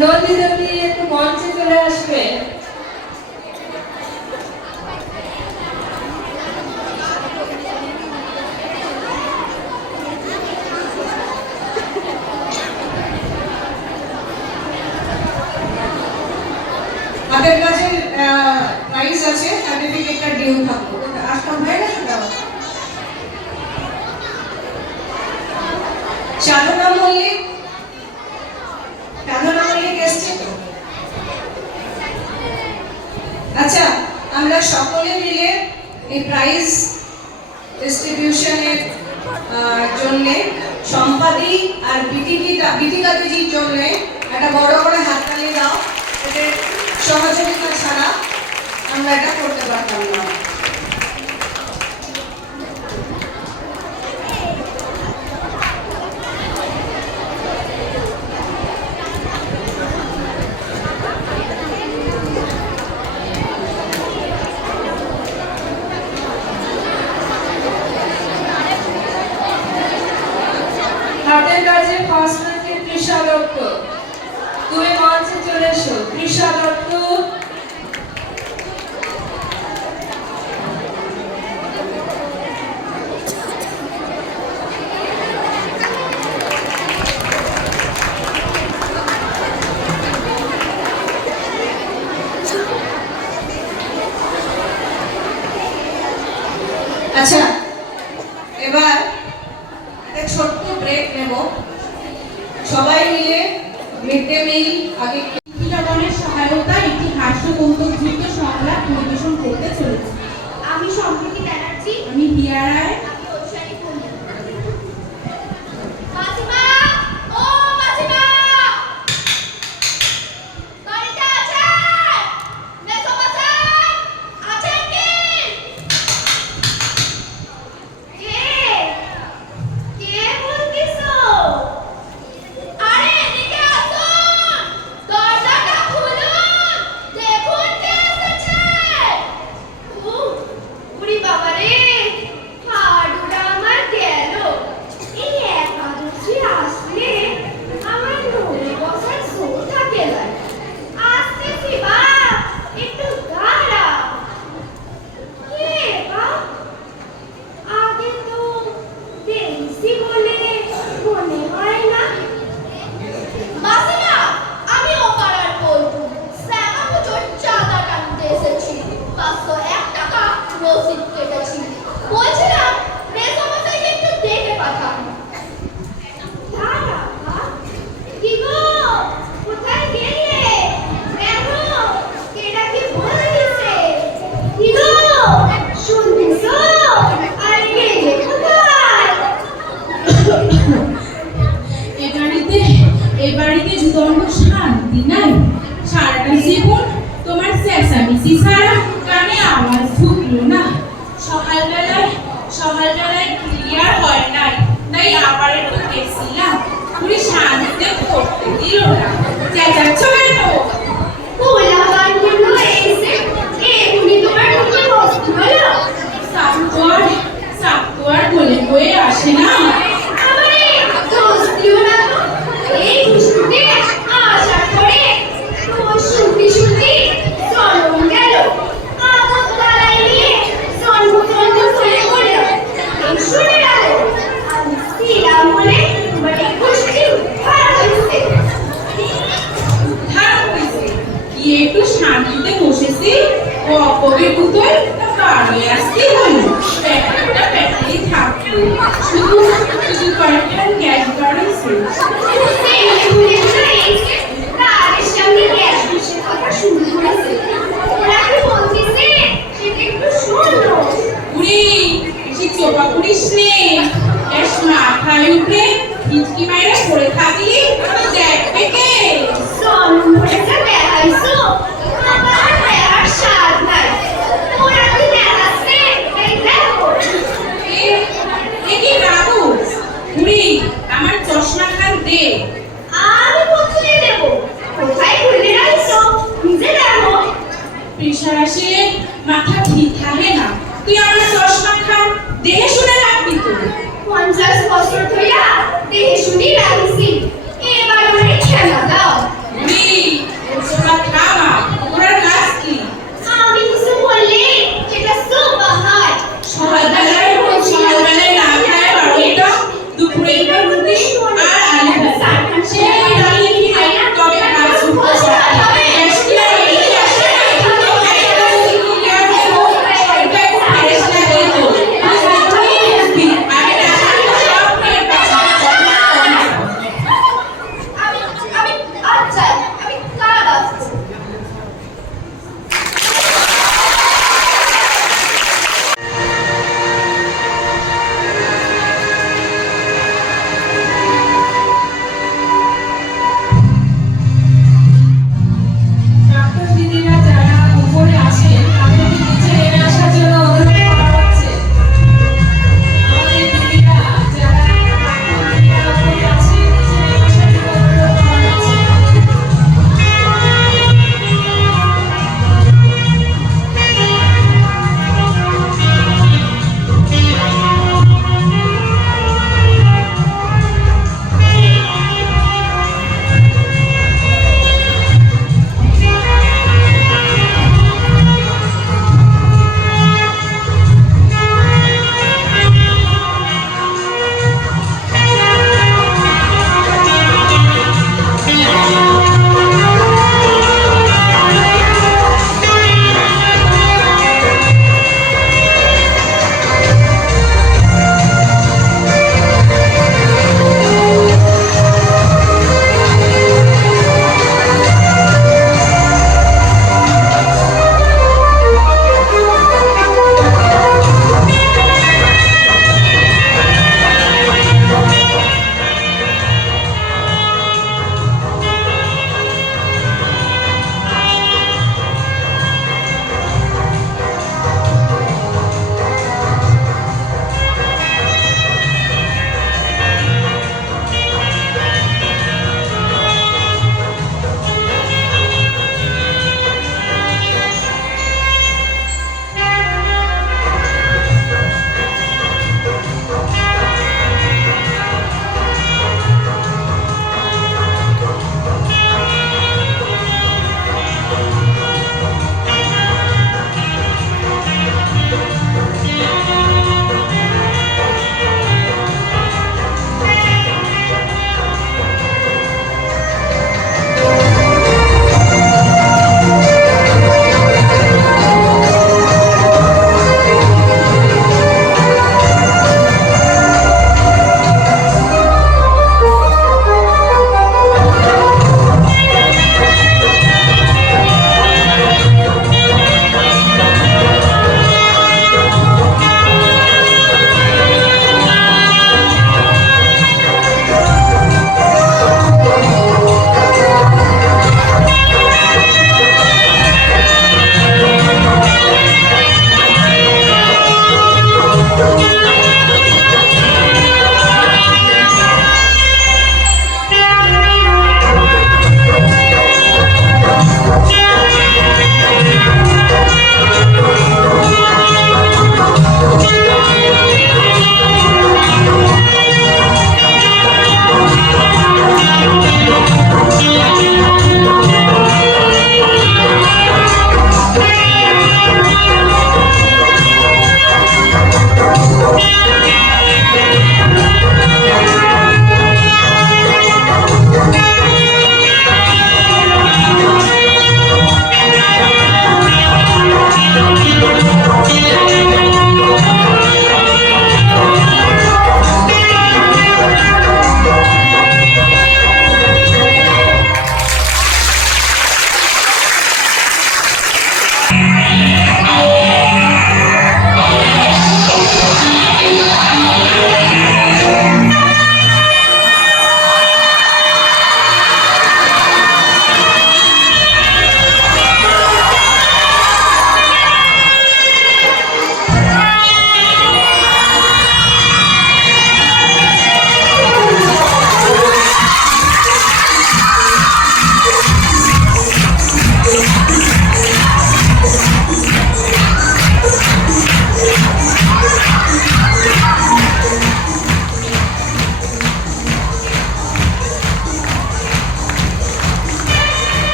নদী দেবী একটু মঞ্চে চলে আসবে। হাতের কাছে প্রাইজ আছে, সার্টিফিকেটটা ডিউ থাকবো। আসতাম হয়ে গেছে দাও। সাধনা মল্লিক, সাধনা মল্লিক এসছে তো? আচ্ছা, আমরা সকলে মিলে এই প্রাইজ ডিস্ট্রিবিউশনের জন্য সম্পাদি আর বিতিকা দিদির জন্য একটা বড় করে হাততালি দাও। এদের সহযোগিতা ছাড়া আমরা এটা করতে পারতাম না। হাতের কাছে ফার্স্ট হচ্ছে তৃষা দত্ত, তুমি মঞ্চে চলে এসো। তৃষা দত্ত। আচ্ছা, এবার একটা ছোট্ট ব্রেক নেব। সবাই মিলে মিড ডে মিল আগে জনগণের সহায়তায় একটি হাস্যকৌতুকযুক্ত সংলাপ পরিবেশন করতে চলেছি। আমি সম্প্রীতি ব্যানার্জি। আমি হিয়া রায়। আমি ঐশানী কুন্ডু। মাসিমা, ও মাসিমা, বাড়িতে আছেন? মেসোমশাই, আছেন কি? কে বলতেছো? আরে এদিকে আসুন, দরজাটা খুলুন, দেখুন কে এসেছে। উরি বাবা রে, হাড়ুটা আমার গেল। এই একাদশী আসলে আমার নড়ে বসার শো থাকে না। আসতেছি বাপ, একটু দাঁড়া। কে বাপ? আগে তো দেখছি বলে মনে হয় না। মাসিমা, আমি ও পাড়ার বলবো শ্যামা পুজোর চাঁদা টানতে এসেছি। 501 টাকা রসিদ কেটেছি। বলছিলাম মেসোমশাইকে একটু দেখে পাঠান। দাঁড়া বাপ। কি গো, কোথায় গেলে? দেখো কেডা কি বলে দিছে। কি গো, শুনতেছো? আরে গেলে কোথায়? এ বাড়িতে যুদণ্ড শান্তি নাই। সারাটা জীবন তোমার চেঁচামেচি ছাড়া কানে আওয়াজ ঢুকলো না। সকালবেলায় ক্লিয়ার হয় নাই, তাই আবার একটু গেছিলাম। পুরি শান্তিতে করতে দিল না। চেঁচাচ্ছ কেন? পোলা বানগুলো এসে এগুলি তোমার মুখে বস্তু হলো। কবির পুতুল বাড়ি আসতেই হলো প্যাকেটটা প্যাকেটই থাকলো শুধু শুধু কয়েকটা গ্যাস বাড়িয়েছে তাদের সামনে গ্যাস বিষয়ের কথা শুরু করেছে ওরা কি বলতেছে সেটা একটু শুনলো বুড়ি বেশি চোপা করিস নে গ্যাস মাথায় উঠে হিচকি মাইরা পড়ে থাকলি দেখবে কে সব পড়েছে দেখাইছো আমার দেখার স্বাদ নাই ওরা কি দেখাচ্ছে এই দেখো এ কি রাখু বুড়ি আমার চশমা খান দে আমি কোথায় দেব কোথায় খুলে রাখছো নিজে দেখো প্রেশার আসলে মাথা ঠিক থাকে না তুই আমার চশমা খান দেখে শুনে রাখবি তো 50 বছর ধইরা দেহে শুনি রাখিছি এবার আমারে খেলা দাও বুড়ি ওরা খাওয়া ওরা কাজ কি আমি কিছু বললে সেটা সোপা হয় সকালবেলায় না খায় বারোটা দুপুরে একবার রুটি আর আলু ভাজা সেই রান্না কি তবে কাজ শুরু করে আমি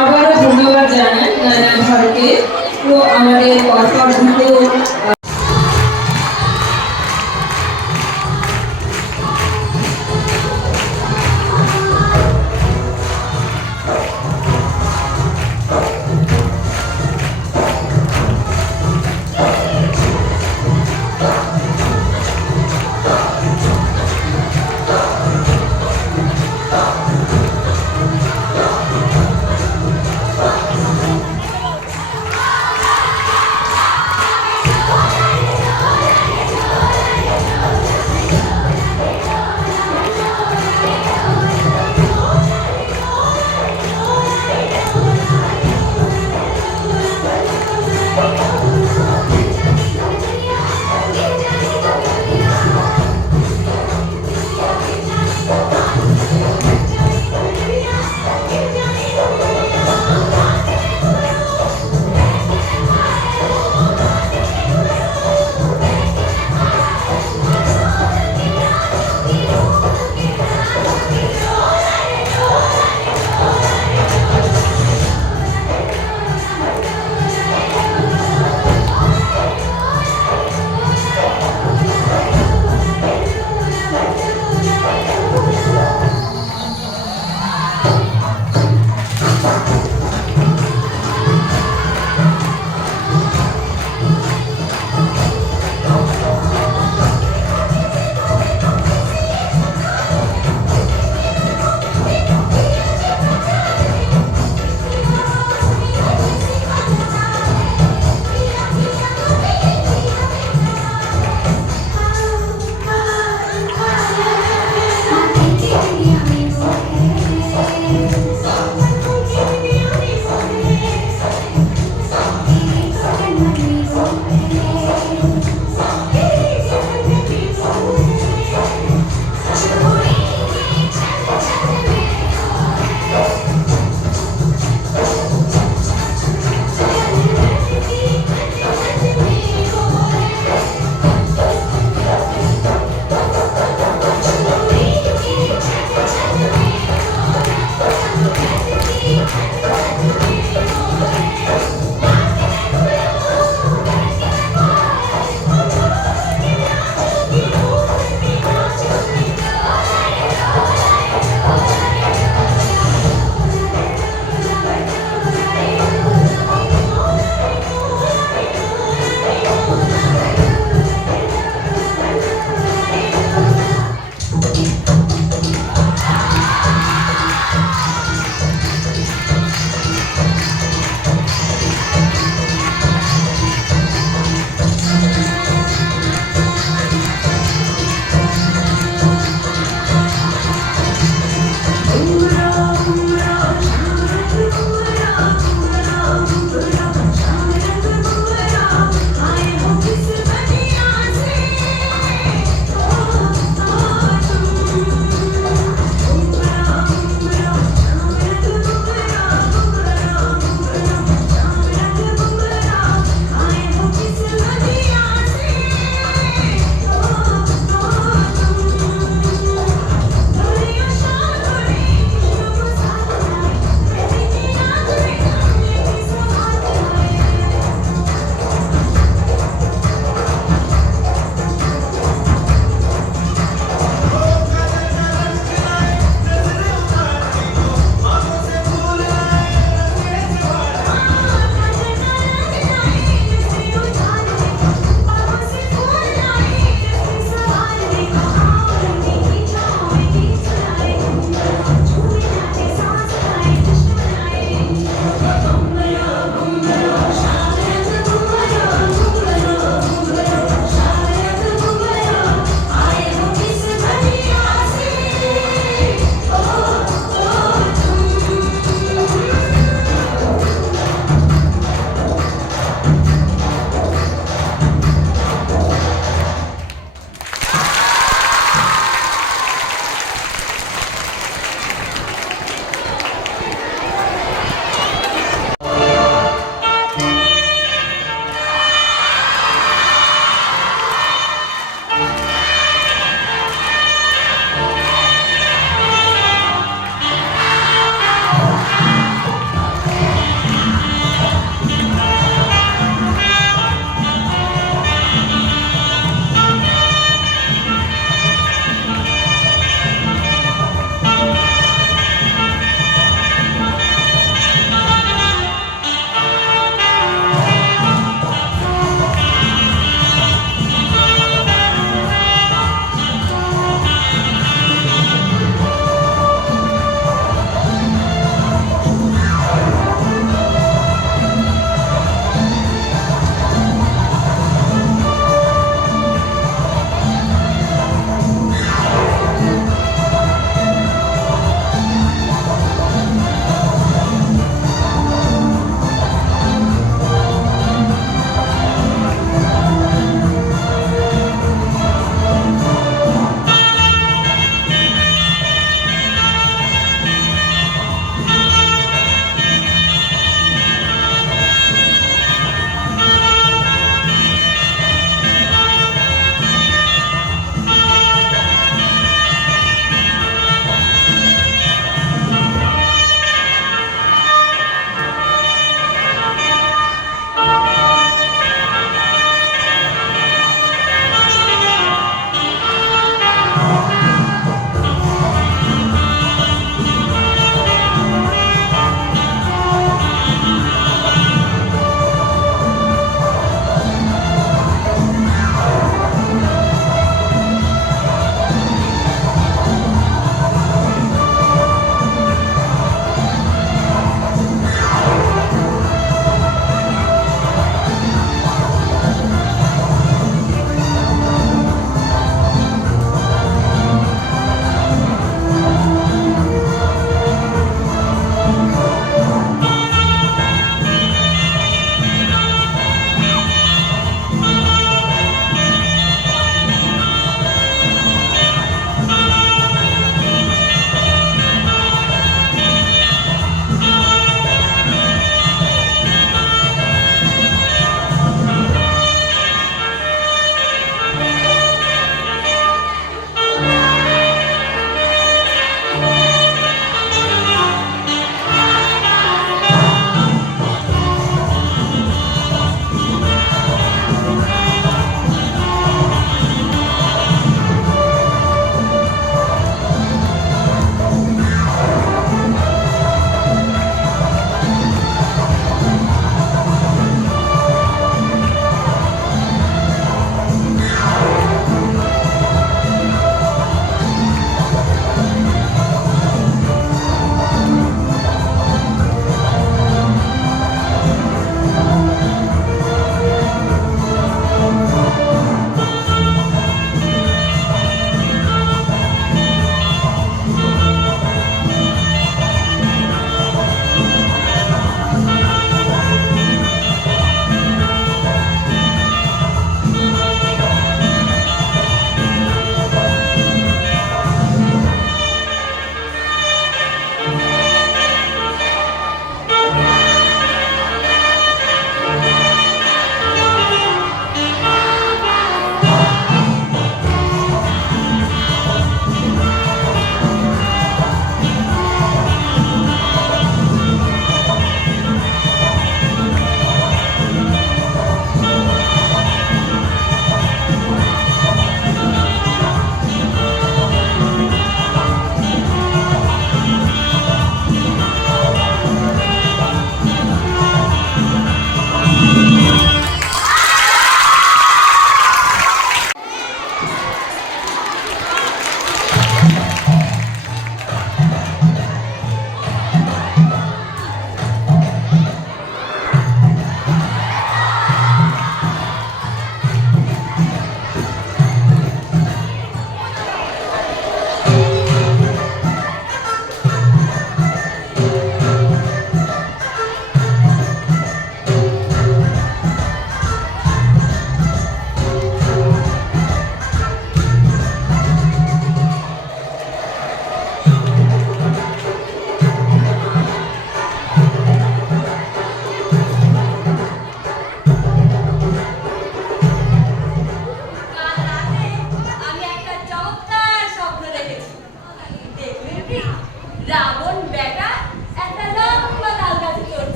আবারও ধন্যবাদ জানাই নানা ভারতে। তো আমাদের পরপর দুটো Thank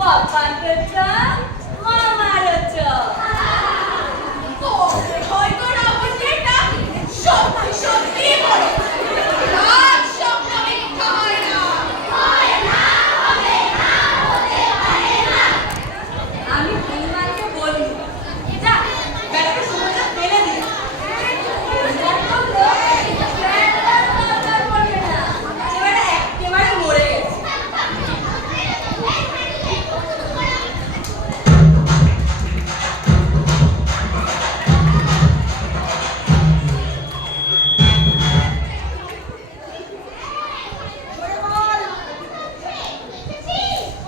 পাপার চপ মামারও চপ। হয়তো না বুঝলে এটা সত্যি সত্যি বলে রাত স্বপ্ন মিথ্যা হয় না। আমি হনুমানকে বলি যা বেটাকে সমুদ্রে ফেলে দিই। একেবারে মরে গেছে।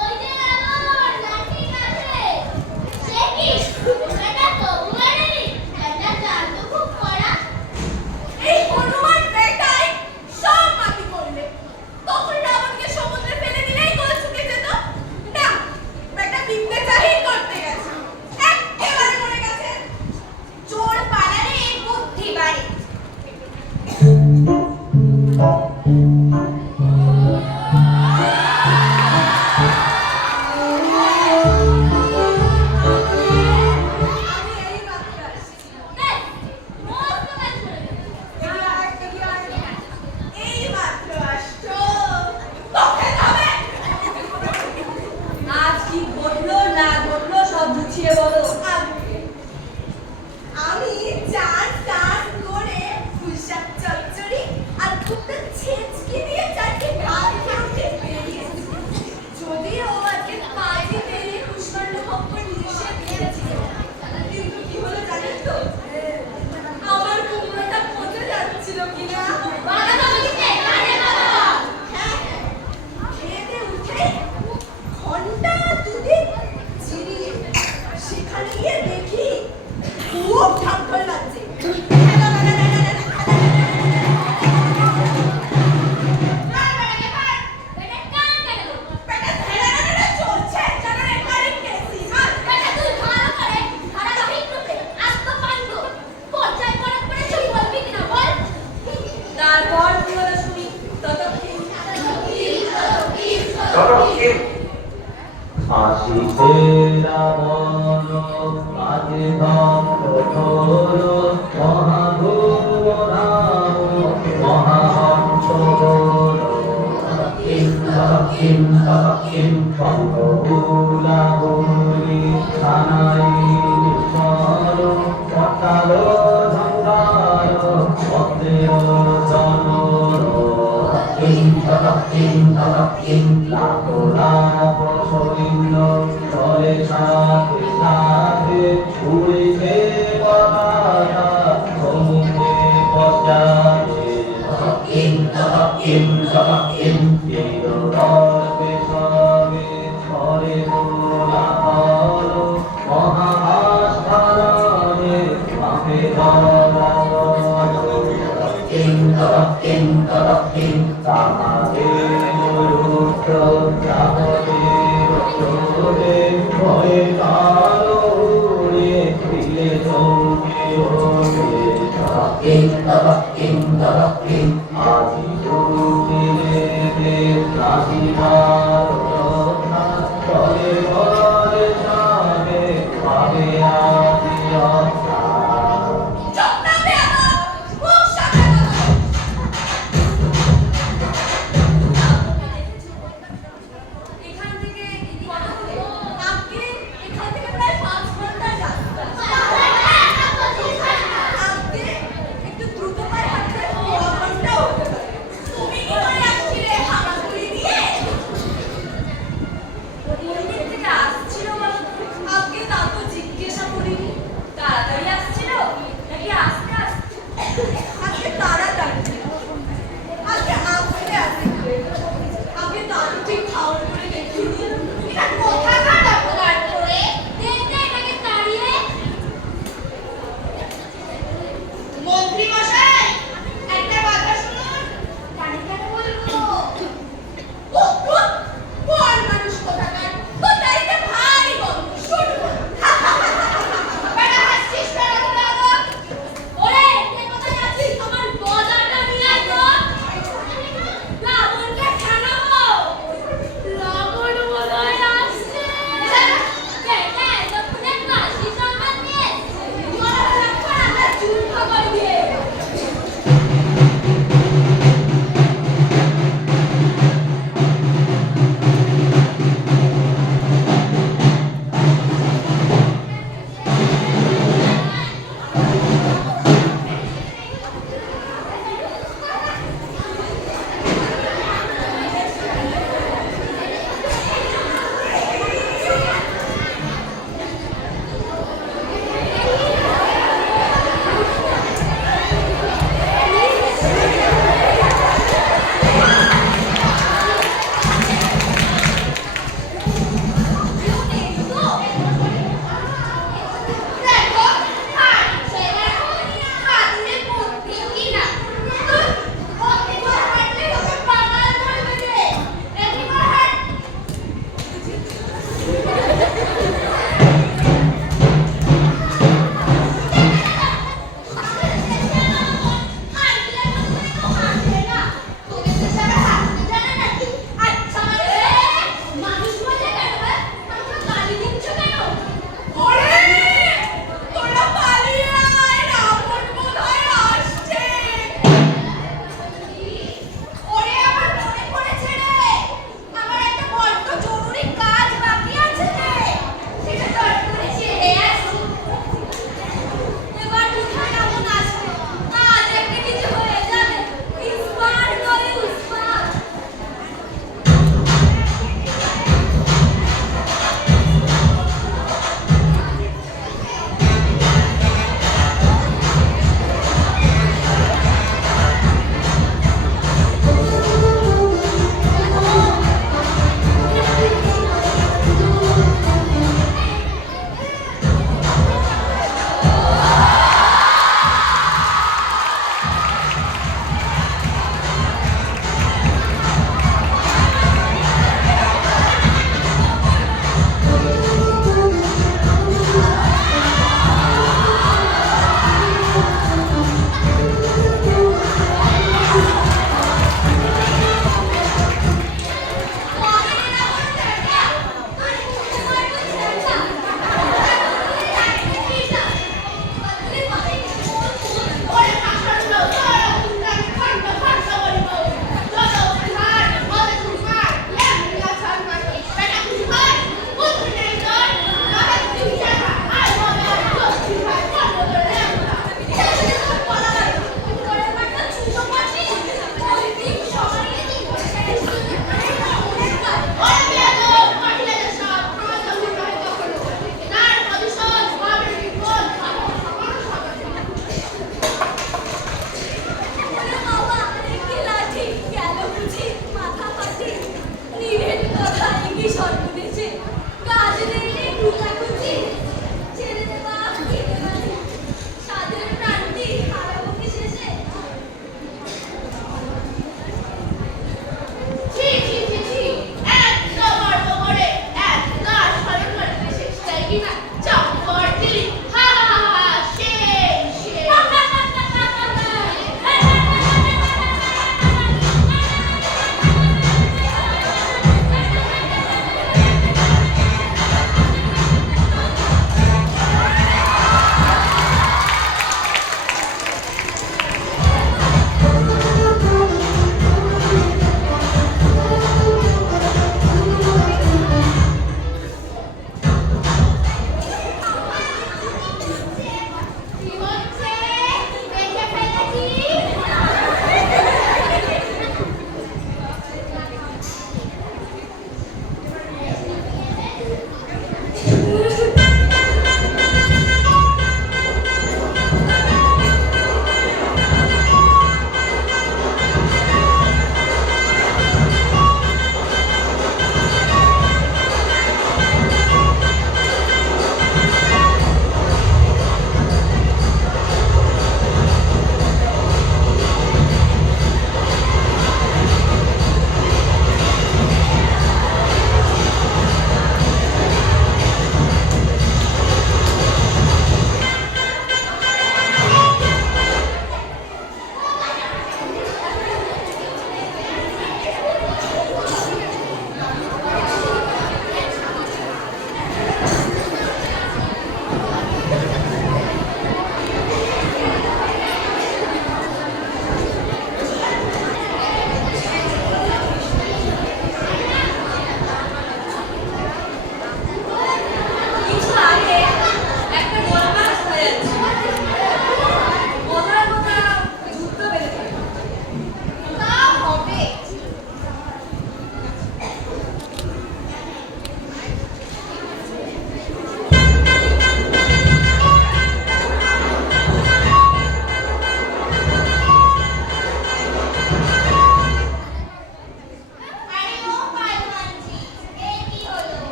ওই যে আমার লাঠি আছে সে কি এটা তো মরেনি এটা জানতো খুব কড়া। এই হনুমান বেটাই সব মাটি করলে তখন রাবণকে সমুদ্রে ফেলে দিলেই গোল শুকে যেত না। বেটা বিদ্যে জাহির করতে গেছে একেবারে মরে গেছে। চোর পালালে বুদ্ধি বাড়ে। আজ কি ঘটলো না ঘটলো সব গুছিয়ে বলো। আমি চার চার করে পুঁইশাক চচ্চড়ি আর দুটো ছেঁচকি দিয়ে চারটে ভাত খেতে বেরিয়েছি। যদিও আজকে কাজে বেরিয়ে কুষ্মাণ্ড ভক্ত নিষেধ দিয়েছিল, কিন্তু কি হলো জানেন তো? আমার কুমড়োটা পচে যাচ্ছিল কিনা। খেতে উঠে ঘন্টা দুদিক চিরিয়ে সেখানে গিয়ে দেখি খুব ঠান্ডা লাগছে। তারপর কি হলো শুনি ততক্ষণ আসিতে রাবণ কাজে ধ্বংস ঘোর মহাধূম ধাম মহাহংস ঘোর কিম পঙ্গহুলাহুলি থানাই নিঃস্বর পটাল ঝঙ্কার পত্রের জনর কিম লাখো লাভ সৈন্য চলে সাথে সাথে উড়িতে পতাকা সমুদ্রে পশ্চাতে কিম রবে সবে ছড়ে কোলাহল মহাভাস্করণে মাপে তাহারে রুদ্র তাহাদের চোরে ভয়ে কারণে দিলে চৌকে ওরে আজি দুটিলে নাহিবার রত্না চলে ঘরে যাবে পাবে আদি অবস্থা। এখান থেকে এখান থেকে প্রায় 5 ঘন্টা রাস্তা। একটু দ্রুত পায়ে হাঁটলে 9 ঘন্টা হতে পারে। তুমি কি করে আসছিলে হামাগুড়ি দিয়ে? মন্দির থেকে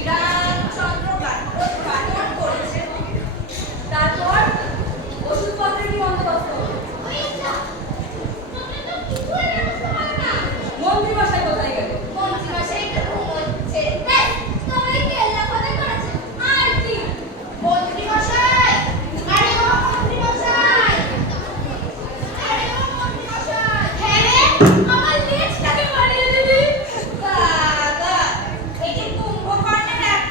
শ্রীরামচন্দ্র পাঠন করেছেন। তারপর ওষুধপত্রের কি বন্দোবস্ত হলো? ওই না, তুমি তো কিছুই জানতে পারো না। মন্ত্রীমশাই কোথায় গেল? মন্ত্রীমশাই তো ঘুমোচ্ছে। এই, তুমি কেল্লা কথা করেছে। আর কি? মন্ত্রীমশাই! আরে ও মন্ত্রীমশাই! আরে ও মন্ত্রীমশাই! হ্যাঁ রে, আমার লেজটাকে বাড়িয়ে দিবি। বাবা, এই যে কুম্ভকর্ণের এক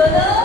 সুন্দর